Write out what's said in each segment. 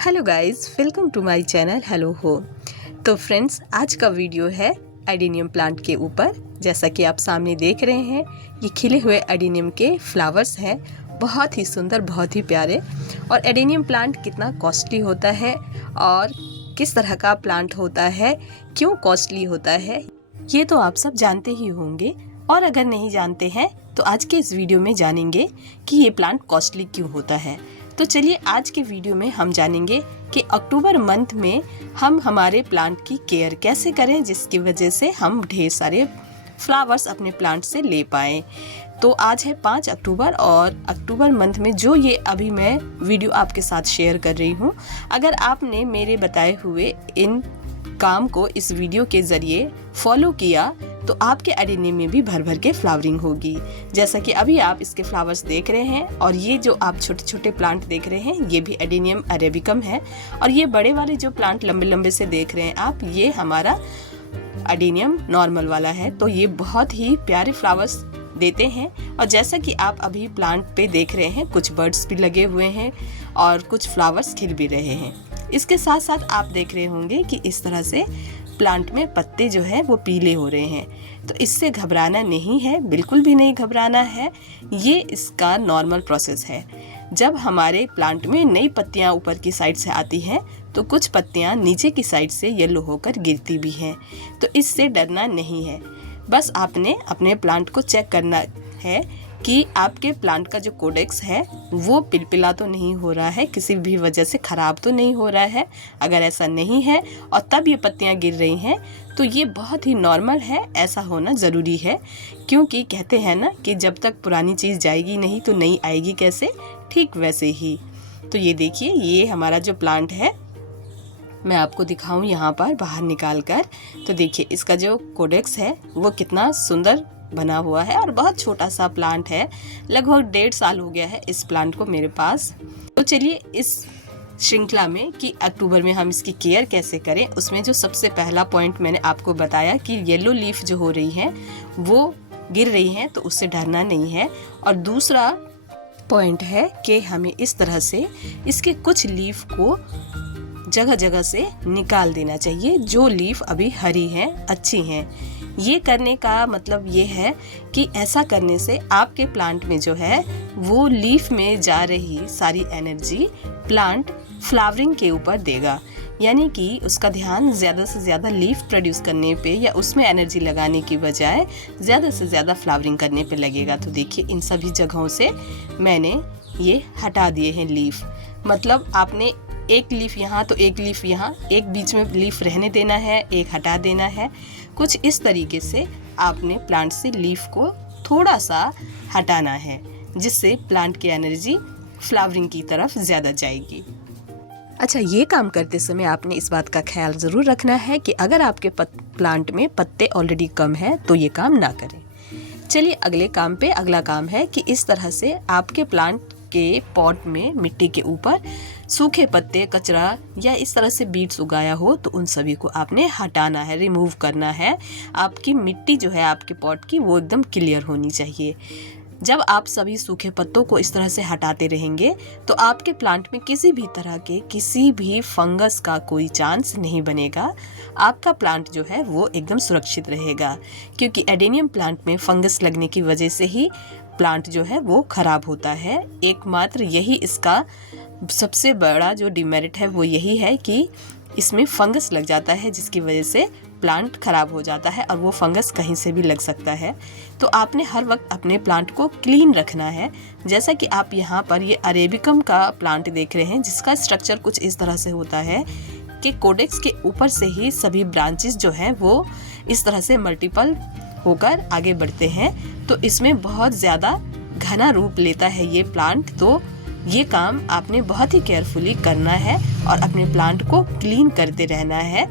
Hello guys, welcome to my channel hello home. तो friends, आज का वीडियो है एडेनियम प्लांट के ऊपर। जैसा कि आप सामने देख रहे हैं, ये खिले हुए एडेनियम के फ्लावर्स हैं, बहुत ही सुंदर, बहुत ही प्यारे। और एडेनियम प्लांट कितना कॉस्टली होता है और किस तरह का प्लांट होता है, क्यों कॉस्टली होता है, ये तो आप सब जानते ही होंगे। और अगर नहीं जानते हैं तो आज के इस वीडियो में जानेंगे कि ये प्लांट कॉस्टली क्यों होता है। तो चलिए आज के वीडियो में हम जानेंगे कि अक्टूबर मंथ में हम हमारे प्लांट की केयर कैसे करें, जिसकी वजह से हम ढेर सारे फ्लावर्स अपने प्लांट से ले पाएँ। तो आज है 5 अक्टूबर और अक्टूबर मंथ में जो ये अभी मैं वीडियो आपके साथ शेयर कर रही हूँ, अगर आपने मेरे बताए हुए इन काम को इस वीडियो के ज़रिए फॉलो किया तो आपके एडेनियम में भी भर भर के फ्लावरिंग होगी। जैसा कि अभी आप इसके फ्लावर्स देख रहे हैं और ये जो आप छोटे छोटे प्लांट देख रहे हैं ये भी एडेनियम अरेबिकम है। और ये बड़े वाले जो प्लांट लंबे लंबे से देख रहे हैं आप, ये हमारा एडेनियम नॉर्मल वाला है। तो ये बहुत ही प्यारे फ्लावर्स देते हैं। और जैसा कि आप अभी प्लांट पे देख रहे हैं, कुछ बर्ड्स भी लगे हुए हैं और कुछ फ्लावर्स खिल भी रहे हैं। इसके साथ साथ आप देख रहे होंगे कि इस तरह से प्लांट में पत्ते जो है वो पीले हो रहे हैं। तो इससे घबराना नहीं है, बिल्कुल भी नहीं घबराना है। ये इसका नॉर्मल प्रोसेस है। जब हमारे प्लांट में नई पत्तियां ऊपर की साइड से आती हैं तो कुछ पत्तियां नीचे की साइड से येलो होकर गिरती भी हैं। तो इससे डरना नहीं है। बस आपने अपने प्लांट को चेक करना है कि आपके प्लांट का जो कोडेक्स है वो पिलपिला तो नहीं हो रहा है, किसी भी वजह से ख़राब तो नहीं हो रहा है। अगर ऐसा नहीं है और तब ये पत्तियां गिर रही हैं तो ये बहुत ही नॉर्मल है, ऐसा होना ज़रूरी है। क्योंकि कहते हैं ना कि जब तक पुरानी चीज़ जाएगी नहीं तो नई आएगी कैसे, ठीक वैसे ही। तो ये देखिए, ये हमारा जो प्लांट है, मैं आपको दिखाऊं यहाँ पर बाहर निकाल कर। तो देखिए इसका जो कोडेक्स है वो कितना सुंदर बना हुआ है और बहुत छोटा सा प्लांट है। लगभग 1.5 साल हो गया है इस प्लांट को मेरे पास। तो चलिए इस श्रृंखला में कि अक्टूबर में हम इसकी केयर कैसे करें, उसमें जो सबसे पहला पॉइंट मैंने आपको बताया कि येलो लीफ जो हो रही हैं वो गिर रही हैं, तो उससे डरना नहीं है। और दूसरा पॉइंट है कि हमें इस तरह से इसके कुछ लीफ को जगह जगह से निकाल देना चाहिए। जो लीफ अभी हरी हैं, अच्छी हैं। ये करने का मतलब ये है कि ऐसा करने से आपके प्लांट में जो है वो लीफ में जा रही सारी एनर्जी प्लांट फ्लावरिंग के ऊपर देगा। यानी कि उसका ध्यान ज़्यादा से ज़्यादा लीफ प्रोड्यूस करने पे या उसमें एनर्जी लगाने की बजाय ज़्यादा से ज़्यादा फ्लावरिंग करने पे लगेगा। तो देखिए इन सभी जगहों से मैंने ये हटा दिए हैं लीफ। मतलब आपने एक लीफ यहाँ तो एक लीफ यहाँ, एक बीच में लीफ रहने देना है, एक हटा देना है। कुछ इस तरीके से आपने प्लांट से लीफ को थोड़ा सा हटाना है, जिससे प्लांट की एनर्जी फ्लावरिंग की तरफ ज़्यादा जाएगी। अच्छा, ये काम करते समय आपने इस बात का ख्याल ज़रूर रखना है कि अगर आपके प्लांट में पत्ते ऑलरेडी कम हैं तो ये काम ना करें। चलिए अगले काम पे। अगला काम है कि इस तरह से आपके प्लांट के पॉट में मिट्टी के ऊपर सूखे पत्ते, कचरा या इस तरह से बीड्स उगाया हो तो उन सभी को आपने हटाना है, रिमूव करना है। आपकी मिट्टी जो है आपके पॉट की वो एकदम क्लियर होनी चाहिए। जब आप सभी सूखे पत्तों को इस तरह से हटाते रहेंगे तो आपके प्लांट में किसी भी तरह के किसी भी फंगस का कोई चांस नहीं बनेगा। आपका प्लांट जो है वो एकदम सुरक्षित रहेगा। क्योंकि एडेनियम प्लांट में फंगस लगने की वजह से ही प्लांट जो है वो खराब होता है। एकमात्र यही इसका सबसे बड़ा जो डिमेरिट है वो यही है कि इसमें फंगस लग जाता है, जिसकी वजह से प्लांट खराब हो जाता है और वो फंगस कहीं से भी लग सकता है। तो आपने हर वक्त अपने प्लांट को क्लीन रखना है। जैसा कि आप यहाँ पर ये अरेबिकम का प्लांट देख रहे हैं, जिसका स्ट्रक्चर कुछ इस तरह से होता है कि कोडेक्स के ऊपर से ही सभी ब्रांचेस जो हैं वो इस तरह से मल्टीपल होकर आगे बढ़ते हैं। तो इसमें बहुत ज़्यादा घना रूप लेता है ये प्लांट। तो ये काम आपने बहुत ही केयरफुली करना है और अपने प्लांट को क्लीन करते रहना है।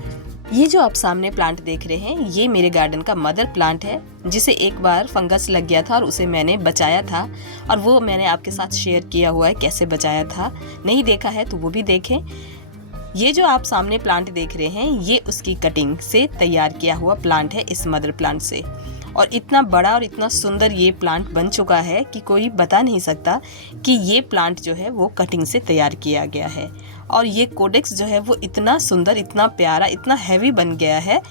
ये जो आप सामने प्लांट देख रहे हैं ये मेरे गार्डन का मदर प्लांट है, जिसे एक बार फंगस लग गया था और उसे मैंने बचाया था। और वो मैंने आपके साथ शेयर किया हुआ है कैसे बचाया था। नहीं देखा है तो वो भी देखें। ये जो आप सामने प्लांट देख रहे हैं ये उसकी कटिंग से तैयार किया हुआ प्लांट है इस मदर प्लांट से। और इतना बड़ा और इतना सुंदर ये प्लांट बन चुका है कि कोई बता नहीं सकता कि ये प्लांट जो है वो कटिंग से तैयार किया गया है। और ये कोडेक्स जो है वो इतना सुंदर, इतना प्यारा, इतना हैवी बन गया है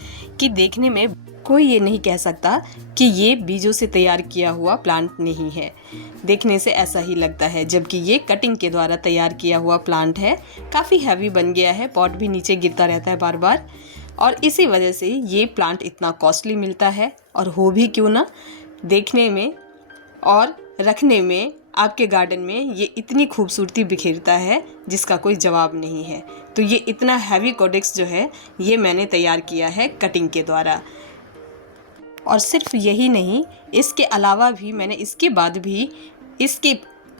कि देखने में कोई ये नहीं कह सकता कि ये बीजों से तैयार किया हुआ प्लांट नहीं है। देखने से ऐसा ही लगता है, जबकि ये कटिंग के द्वारा तैयार किया हुआ प्लांट है। काफ़ी हैवी बन गया है, पॉट भी नीचे गिरता रहता है बार बार, और इसी वजह से ये प्लांट इतना कॉस्टली मिलता है। और हो भी क्यों ना, देखने में और रखने में आपके गार्डन में ये इतनी खूबसूरती बिखेरता है जिसका कोई जवाब नहीं है। तो ये इतना हैवी कोडेक्स जो है ये मैंने तैयार किया है कटिंग के द्वारा। और सिर्फ यही नहीं, इसके अलावा भी मैंने इसके बाद भी इसके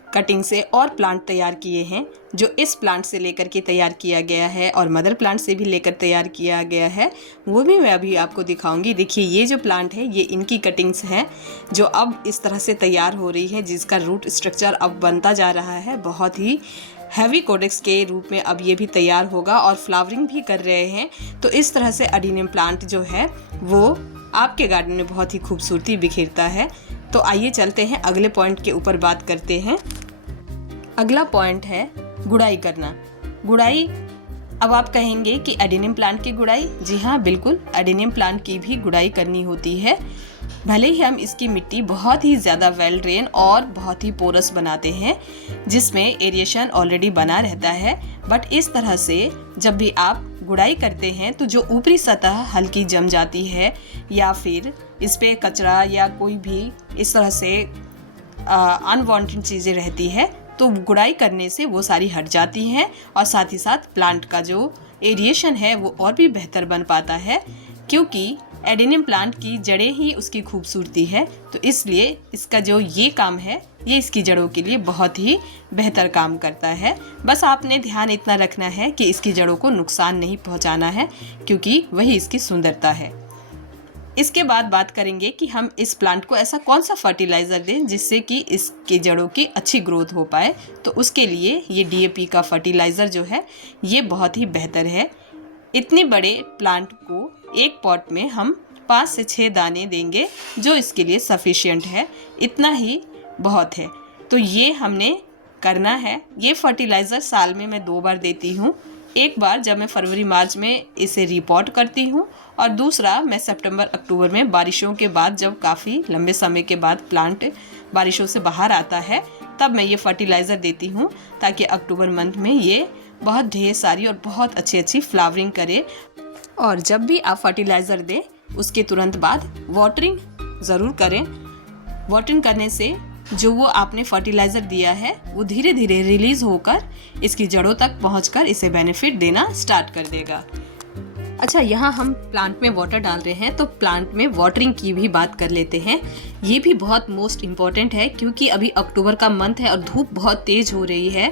कटिंग से और प्लांट तैयार किए हैं, जो इस प्लांट से लेकर के तैयार किया गया है और मदर प्लांट से भी लेकर तैयार किया गया है, वो भी मैं अभी आपको दिखाऊंगी। देखिए ये जो प्लांट है ये इनकी कटिंग्स हैं जो अब इस तरह से तैयार हो रही है, जिसका रूट स्ट्रक्चर अब बनता जा रहा है। बहुत ही हैवी कोडेक्स के रूप में अब ये भी तैयार होगा और फ्लावरिंग भी कर रहे हैं। तो इस तरह से एडेनियम प्लांट जो है वो आपके गार्डन में बहुत ही खूबसूरती बिखेरता है। तो आइए चलते हैं अगले पॉइंट के ऊपर बात करते हैं। अगला पॉइंट है गुड़ाई करना। गुड़ाई, अब आप कहेंगे कि एडेनियम प्लांट की गुड़ाई, जी हाँ बिल्कुल, एडेनियम प्लांट की भी गुड़ाई करनी होती है। भले ही हम इसकी मिट्टी बहुत ही ज़्यादा वेल ड्रेन और बहुत ही पोरस बनाते हैं, जिसमें एरिएशन ऑलरेडी बना रहता है, बट इस तरह से जब भी आप गुड़ाई करते हैं तो जो ऊपरी सतह हल्की जम जाती है या फिर इस पे कचरा या कोई भी इस तरह से अनवांटेड चीज़ें रहती है, तो गुड़ाई करने से वो सारी हट जाती हैं और साथ ही साथ प्लांट का जो एरिएशन है वो और भी बेहतर बन पाता है, क्योंकि एडेनियम प्लांट की जड़ें ही उसकी खूबसूरती है। तो इसलिए इसका जो ये काम है ये इसकी जड़ों के लिए बहुत ही बेहतर काम करता है। बस आपने ध्यान इतना रखना है कि इसकी जड़ों को नुकसान नहीं पहुंचाना है, क्योंकि वही इसकी सुंदरता है। इसके बाद बात करेंगे कि हम इस प्लांट को ऐसा कौन सा फर्टिलाइज़र दें जिससे कि इसकी जड़ों की अच्छी ग्रोथ हो पाए। तो उसके लिए ये DAP का फर्टिलाइज़र जो है ये बहुत ही बेहतर है। इतने बड़े प्लांट को एक पॉट में हम 5 से 6 दाने देंगे, जो इसके लिए सफिशिएंट है, इतना ही बहुत है। तो ये हमने करना है। ये फर्टिलाइज़र साल में मैं 2 बार देती हूँ। एक बार जब मैं फरवरी मार्च में इसे रिपोर्ट करती हूँ, और दूसरा मैं सितंबर अक्टूबर में बारिशों के बाद, जब काफ़ी लंबे समय के बाद प्लांट बारिशों से बाहर आता है, तब मैं ये फर्टिलाइज़र देती हूँ, ताकि अक्टूबर मंथ में ये बहुत ढेर सारी और बहुत अच्छी फ्लावरिंग करे। और जब भी आप फर्टिलाइज़र दें उसके तुरंत बाद वाटरिंग ज़रूर करें। वाटरिंग करने से जो वो आपने फर्टिलाइज़र दिया है वो धीरे धीरे रिलीज़ होकर इसकी जड़ों तक पहुंचकर इसे बेनिफिट देना स्टार्ट कर देगा। अच्छा, यहाँ हम प्लांट में वाटर डाल रहे हैं तो प्लांट में वाटरिंग की भी बात कर लेते हैं। ये भी बहुत मोस्ट इम्पॉर्टेंट है, क्योंकि अभी अक्टूबर का मंथ है और धूप बहुत तेज़ हो रही है,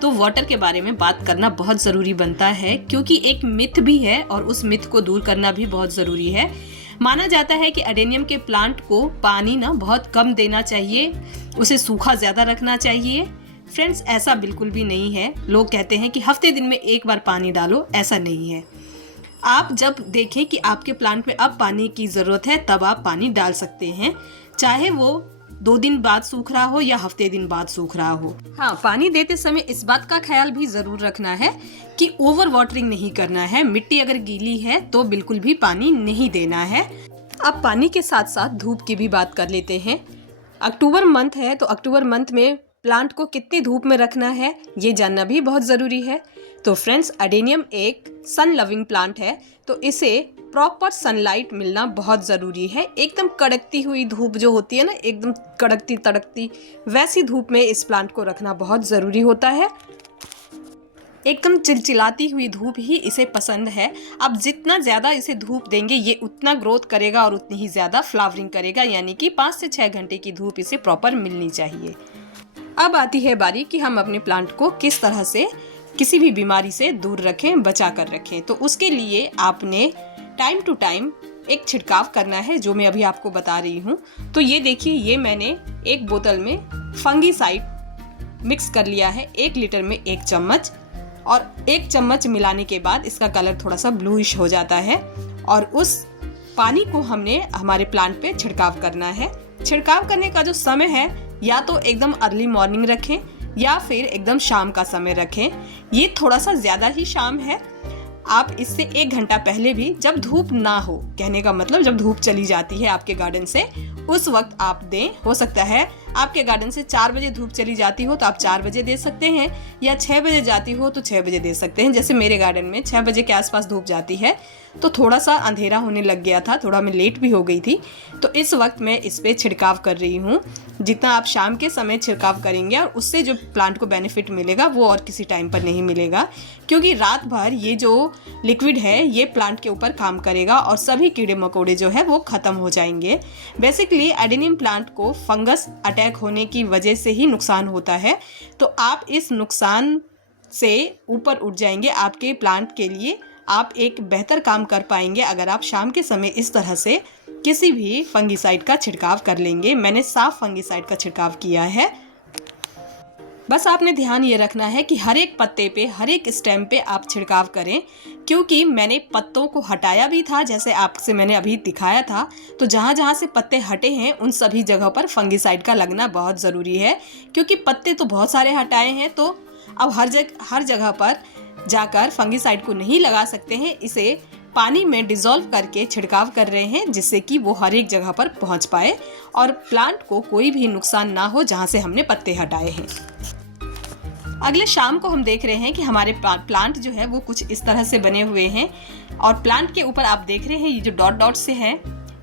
तो वाटर के बारे में बात करना बहुत ज़रूरी बनता है, क्योंकि एक मिथ भी है और उस मिथ को दूर करना भी बहुत ज़रूरी है। माना जाता है कि एडेनियम के प्लांट को पानी ना बहुत कम देना चाहिए, उसे सूखा ज़्यादा रखना चाहिए। फ्रेंड्स, ऐसा बिल्कुल भी नहीं है। लोग कहते हैं कि हफ्ते दिन में एक बार पानी डालो, ऐसा नहीं है। आप जब देखें कि आपके प्लांट में अब पानी की ज़रूरत है तब आप पानी डाल सकते हैं, चाहे वो 2 दिन बाद सूख रहा हो या हफ्ते दिन बाद सूख रहा हो। हाँ, पानी देते समय इस बात का ख्याल भी ज़रूर रखना है कि ओवर वाटरिंग नहीं करना है। मिट्टी अगर गीली है तो बिल्कुल भी पानी नहीं देना है। अब पानी के साथ साथ धूप की भी बात कर लेते हैं। अक्टूबर मंथ है तो अक्टूबर मंथ में प्लांट को कितनी धूप में रखना है ये जानना भी बहुत ज़रूरी है। तो फ्रेंड्स, एडेनियम एक सन लविंग प्लांट है, तो इसे प्रॉपर सनलाइट मिलना बहुत ज़रूरी है। एकदम कड़कती हुई धूप जो होती है ना, एकदम कड़कती तड़कती, वैसी धूप में इस प्लांट को रखना बहुत ज़रूरी होता है। एकदम चिलचिलाती हुई धूप ही इसे पसंद है। अब जितना ज़्यादा इसे धूप देंगे ये उतना ग्रोथ करेगा और उतनी ही ज़्यादा फ्लावरिंग करेगा, यानी कि 5 से 6 घंटे की धूप इसे प्रॉपर मिलनी चाहिए। अब आती है बारी कि हम अपने प्लांट को किस तरह से किसी भी बीमारी से दूर रखें, बचा कर रखें। तो उसके लिए आपने टाइम टू टाइम एक छिड़काव करना है, जो मैं अभी आपको बता रही हूँ। तो ये देखिए, ये मैंने एक बोतल में फंगीसाइड मिक्स कर लिया है, 1 लीटर में 1 चम्मच, और 1 चम्मच मिलाने के बाद इसका कलर थोड़ा सा ब्लूइश हो जाता है, और उस पानी को हमने हमारे प्लांट पे छिड़काव करना है। छिड़काव करने का जो समय है, या तो एकदम अर्ली मॉर्निंग रखें या फिर एकदम शाम का समय रखें। ये थोड़ा सा ज़्यादा ही शाम है, आप इससे 1 घंटा पहले भी, जब धूप ना हो, कहने का मतलब जब धूप चली जाती है आपके गार्डन से, उस वक्त आप दें। हो सकता है आपके गार्डन से 4 बजे धूप चली जाती हो तो आप 4 बजे दे सकते हैं, या 6 बजे जाती हो तो 6 बजे दे सकते हैं। जैसे मेरे गार्डन में 6 बजे के आसपास धूप जाती है, तो थोड़ा सा अंधेरा होने लग गया था, थोड़ा मैं लेट भी हो गई थी, तो इस वक्त मैं इस पर छिड़काव कर रही हूँ। जितना आप शाम के समय छिड़काव करेंगे और उससे जो प्लांट को बेनिफिट मिलेगा वो और किसी टाइम पर नहीं मिलेगा, क्योंकि रात भर ये जो लिक्विड है ये प्लांट के ऊपर काम करेगा और सभी कीड़े मकोड़े जो है वो ख़त्म हो जाएंगे। बेसिकली एडेनियम प्लांट को फंगस अटैक होने की वजह से ही नुकसान होता है, तो आप इस नुकसान से ऊपर उठ जाएंगे। आपके प्लांट के लिए आप एक बेहतर काम कर पाएंगे अगर आप शाम के समय इस तरह से किसी भी फंगीसाइड का छिड़काव कर लेंगे। मैंने साफ फंगीसाइड का छिड़काव किया है। बस आपने ध्यान ये रखना है कि हर एक पत्ते पे, हर एक स्टेम पे आप छिड़काव करें, क्योंकि मैंने पत्तों को हटाया भी था, जैसे आपसे मैंने अभी दिखाया था। तो जहाँ जहाँ से पत्ते हटे हैं उन सभी जगहों पर फंगीसाइड का लगना बहुत ज़रूरी है, क्योंकि पत्ते तो बहुत सारे हटाए हैं, तो अब हर जगह पर जाकर फंगीसाइड को नहीं लगा सकते हैं। इसे पानी में डिज़ोल्व करके छिड़काव कर रहे हैं, जिससे कि वो हर एक जगह पर पहुंच पाए और प्लांट को कोई भी नुकसान ना हो जहां से हमने पत्ते हटाए हैं। अगले शाम को हम देख रहे हैं कि हमारे प्लांट जो है वो कुछ इस तरह से बने हुए हैं, और प्लांट के ऊपर आप देख रहे हैं ये जो डॉट डॉट से हैं,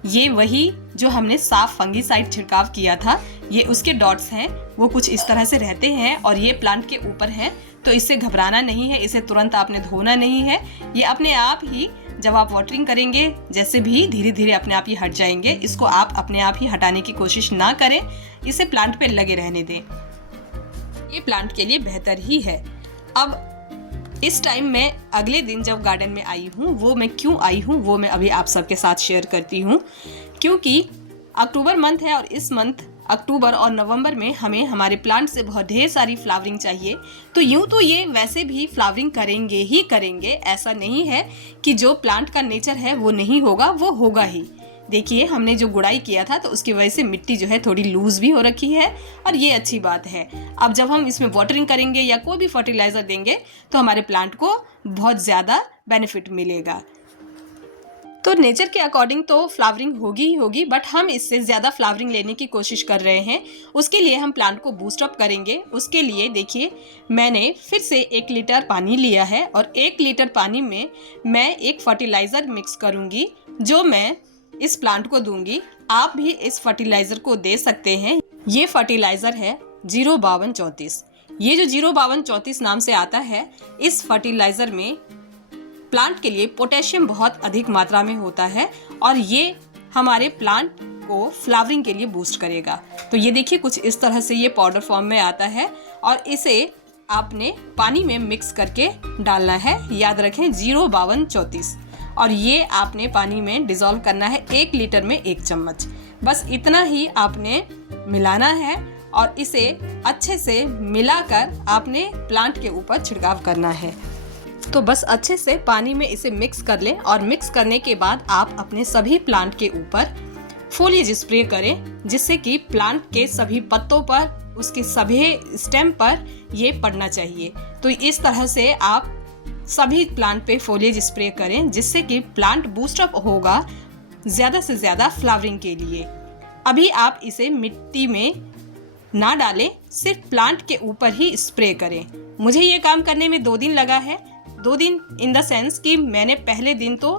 ये वही जो हमने साफ फंगीसाइड छिड़काव किया था, ये उसके डॉट्स हैं। वो कुछ इस तरह से रहते हैं और ये प्लांट के ऊपर है, तो इससे घबराना नहीं है, इसे तुरंत आपने धोना नहीं है। ये अपने आप ही जब आप वाटरिंग करेंगे जैसे भी धीरे धीरे अपने आप ही हट जाएंगे। इसको आप अपने आप ही हटाने की कोशिश ना करें, इसे प्लांट पे लगे रहने दें, ये प्लांट के लिए बेहतर ही है। अब इस टाइम मैं अगले दिन जब गार्डन में आई हूँ, वो मैं क्यों आई हूँ वो मैं अभी आप सबके साथ शेयर करती हूँ। क्योंकि अक्टूबर मंथ है और इस मंथ अक्टूबर और नवंबर में हमें हमारे प्लांट से बहुत ढेर सारी फ्लावरिंग चाहिए। तो यूँ तो ये वैसे भी फ्लावरिंग करेंगे ही करेंगे, ऐसा नहीं है कि जो प्लांट का नेचर है वो नहीं होगा, वो होगा ही। देखिए हमने जो गुड़ाई किया था तो उसकी वजह से मिट्टी जो है थोड़ी लूज भी हो रखी है, और ये अच्छी बात है। अब जब हम इसमें वाटरिंग करेंगे या कोई भी फर्टिलाइज़र देंगे तो हमारे प्लांट को बहुत ज़्यादा बेनिफिट मिलेगा। तो नेचर के अकॉर्डिंग तो फ्लावरिंग होगी ही होगी, बट हम इससे ज़्यादा फ्लावरिंग लेने की कोशिश कर रहे हैं। उसके लिए हम प्लांट को बूस्ट अप करेंगे। उसके लिए देखिए मैंने फिर से 1 लीटर पानी लिया है, और 1 लीटर पानी में मैं एक फर्टिलाइज़र मिक्स करूँगी, जो मैं इस प्लांट को दूंगी। आप भी इस फर्टिलाइज़र को दे सकते हैं। ये फर्टिलाइज़र है 05234। ये जो 05234 नाम से आता है, इस फर्टिलाइज़र में प्लांट के लिए पोटेशियम बहुत अधिक मात्रा में होता है, और ये हमारे प्लांट को फ्लावरिंग के लिए बूस्ट करेगा। तो ये देखिए कुछ इस तरह से ये पाउडर फॉर्म में आता है, और इसे आपने पानी में मिक्स करके डालना है। याद रखें 05234, और ये आपने पानी में डिज़ोल्व करना है 1 लीटर में 1 चम्मच। बस इतना ही आपने मिलाना है, और इसे अच्छे से मिलाकर आपने प्लांट के ऊपर छिड़काव करना है। तो बस अच्छे से पानी में इसे मिक्स कर लें, और मिक्स करने के बाद आप अपने सभी प्लांट के ऊपर फोलिएज स्प्रे करें, जिससे कि प्लांट के सभी पत्तों पर, उसके सभी स्टेम पर ये पड़ना चाहिए। तो इस तरह से आप सभी प्लांट पे फोलिएज स्प्रे करें, जिससे कि प्लांट बूस्टअप होगा ज़्यादा से ज़्यादा फ्लावरिंग के लिए। अभी आप इसे मिट्टी में ना डालें, सिर्फ प्लांट के ऊपर ही स्प्रे करें। मुझे ये काम करने में 2 दिन लगा है। 2 दिन इन द सेंस कि मैंने पहले दिन तो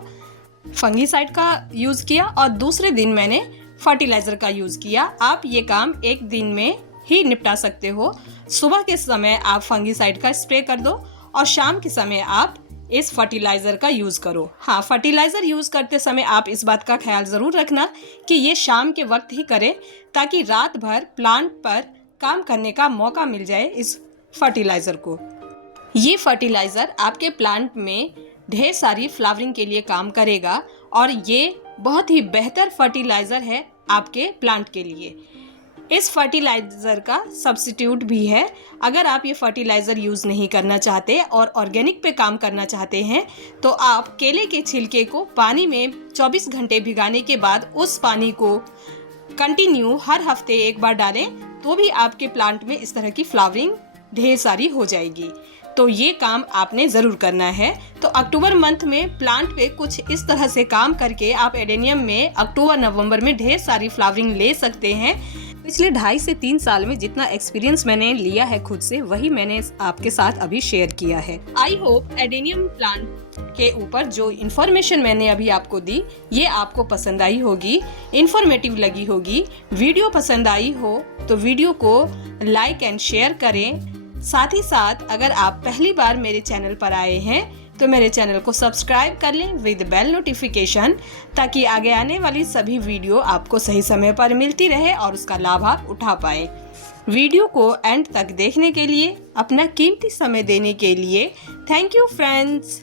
फंगीसाइड का यूज़ किया और दूसरे दिन मैंने फर्टिलाइज़र का यूज़ किया। आप ये काम 1 दिन में ही निपटा सकते हो। सुबह के समय आप फंगीसाइड का स्प्रे कर दो, और शाम के समय आप इस फर्टिलाइज़र का यूज़ करो। हाँ, फर्टिलाइज़र यूज़ करते समय आप इस बात का ख्याल ज़रूर रखना कि ये शाम के वक्त ही करें, ताकि रात भर प्लांट पर काम करने का मौका मिल जाए इस फर्टिलाइज़र को। ये फर्टिलाइज़र आपके प्लांट में ढेर सारी फ्लावरिंग के लिए काम करेगा, और ये बहुत ही बेहतर फर्टिलाइज़र है आपके प्लांट के लिए। इस फर्टिलाइज़र का सब्स्टिट्यूट भी है। अगर आप ये फर्टिलाइज़र यूज़ नहीं करना चाहते और ऑर्गेनिक पे काम करना चाहते हैं, तो आप केले के छिलके को पानी में 24 घंटे भिगाने के बाद उस पानी को कंटिन्यू हर हफ्ते 1 बार डालें, तो भी आपके प्लांट में इस तरह की फ्लावरिंग ढेर सारी हो जाएगी। तो ये काम आपने ज़रूर करना है। तो अक्टूबर मंथ में प्लांट पे कुछ इस तरह से काम करके आप एडेनियम में अक्टूबर नवंबर में ढेर सारी फ्लावरिंग ले सकते हैं। पिछले 2.5 से 3 साल में जितना एक्सपीरियंस मैंने लिया है खुद से, वही मैंने आपके साथ अभी शेयर किया है। आई होप एडेनियम प्लांट के ऊपर जो इन्फॉर्मेशन मैंने अभी आपको दी ये आपको पसंद आई होगी, इन्फॉर्मेटिव लगी होगी। वीडियो पसंद आई हो तो वीडियो को लाइक एंड शेयर करें। साथ ही साथ अगर आप पहली बार मेरे चैनल पर आए हैं तो मेरे चैनल को सब्सक्राइब कर लें विद बेल नोटिफिकेशन, ताकि आगे आने वाली सभी वीडियो आपको सही समय पर मिलती रहे और उसका लाभ आप उठा पाए। वीडियो को एंड तक देखने के लिए, अपना कीमती समय देने के लिए थैंक यू फ्रेंड्स।